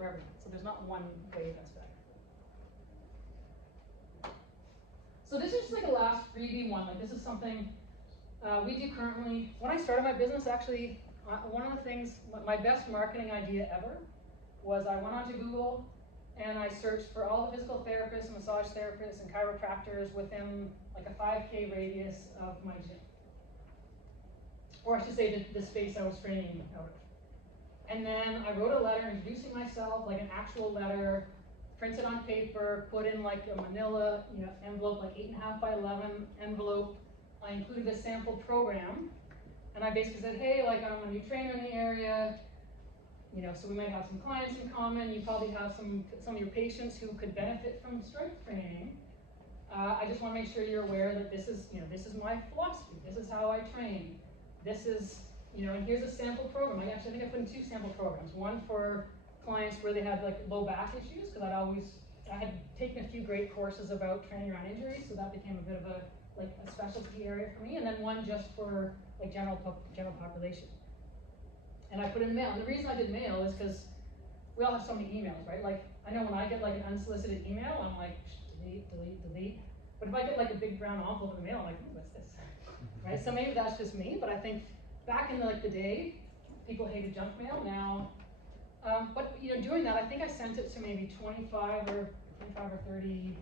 for everyone. So there's not one way that's better. So this is just like a last freebie one. Like this is something we do currently. When I started my business, actually, one of the things, my best marketing idea ever was I went onto Google and I searched for all the physical therapists and massage therapists and chiropractors within like a 5K radius of my gym. Or I should say the space I was training out of. And then I wrote a letter introducing myself, like an actual letter, printed on paper, put in like a manila envelope, like 8.5 by 11 envelope. I included a sample program. And I basically said, hey, like I'm a new trainer in the area, so we might have some clients in common. You probably have some of your patients who could benefit from strength training. I just want to make sure you're aware that this is my philosophy. This is how I train. This is, and here's a sample program. I think I put in 2 sample programs. One for clients where they had like low back issues, because I had taken a few great courses about training around injuries, so that became a bit of a specialty area for me. And then one just for like general population. And I put in mail. And the reason I did mail is because we all have so many emails, right? Like I know when I get like an unsolicited email, I'm like delete. But if I get like a big brown envelope in the mail, I'm like, ooh, what's this? Right? So maybe that's just me, but I think back in the day, people hated junk mail. Now, but doing that, I think I sent it to maybe 25 or 30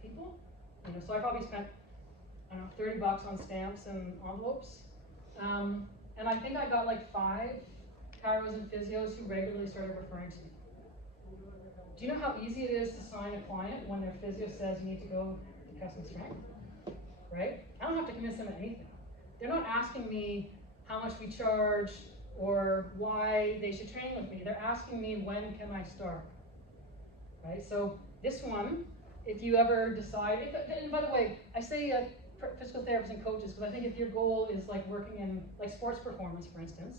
people. So I probably spent, I don't know, $30 on stamps and envelopes. And I think I got like 5 chiros and physios who regularly started referring to me. Do you know how easy it is to sign a client when their physio says you need to go to custom strength? Right? I don't have to convince them of anything. They're not asking me how much we charge or why they should train with me. They're asking me, when can I start? Right? So this one, if you ever decide, and by the way, I say physical therapists and coaches, because I think if your goal is like working in like sports performance, for instance,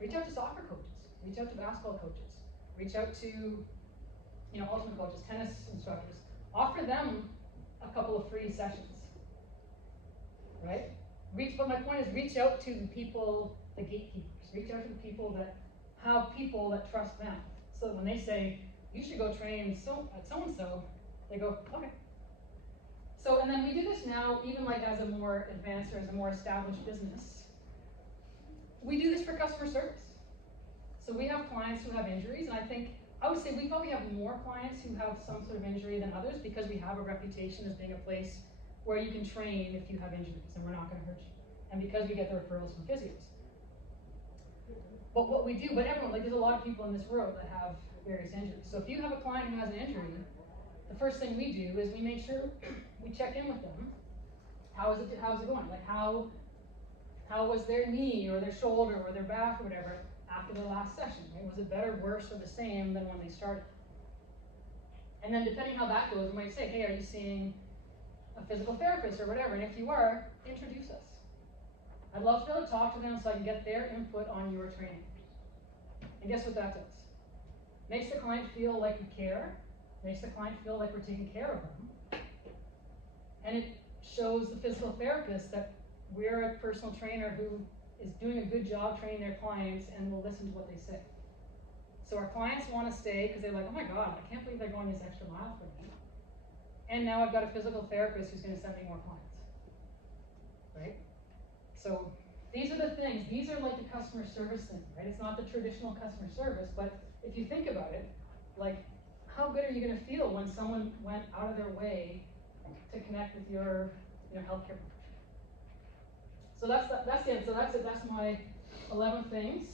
reach out to soccer coaches, reach out to basketball coaches, reach out to ultimate coaches, tennis instructors. Offer them a couple of free sessions, right? But my point is, reach out to the people, the gatekeepers. Reach out to the people that have people that trust them. So when they say, you should go train at so-and-so, they go, okay. So, and then we do this now, even like as a more advanced or as a more established business. We do this for customer service. So we have clients who have injuries, and I would say we probably have more clients who have some sort of injury than others, because we have a reputation as being a place where you can train if you have injuries, and we're not going to hurt you. And because we get the referrals from physios. But what we do, everyone, there's a lot of people in this world that have various injuries. So if you have a client who has an injury, the first thing we do is we make sure we check in with them. How's it going? Like how was their knee or their shoulder or their back or whatever after the last session, right? Was it better, worse, or the same than when they started? And then depending how that goes, we might say, hey, are you seeing a physical therapist or whatever? And if you are, introduce us. I'd love to be able to talk to them so I can get their input on your training. And guess what that does? Makes the client feel like we care, makes the client feel like we're taking care of them, and it shows the physical therapist that we're a personal trainer who is doing a good job training their clients and will listen to what they say. So our clients want to stay because they're like, oh my God, I can't believe they're going this extra mile for me. And now I've got a physical therapist who's going to send me more clients, right? So these are the things. These are like the customer service thing, right? It's not the traditional customer service, but if you think about it, like how good are you going to feel when someone went out of their way to connect with your healthcare professional? So that's it. So that's my 11 things.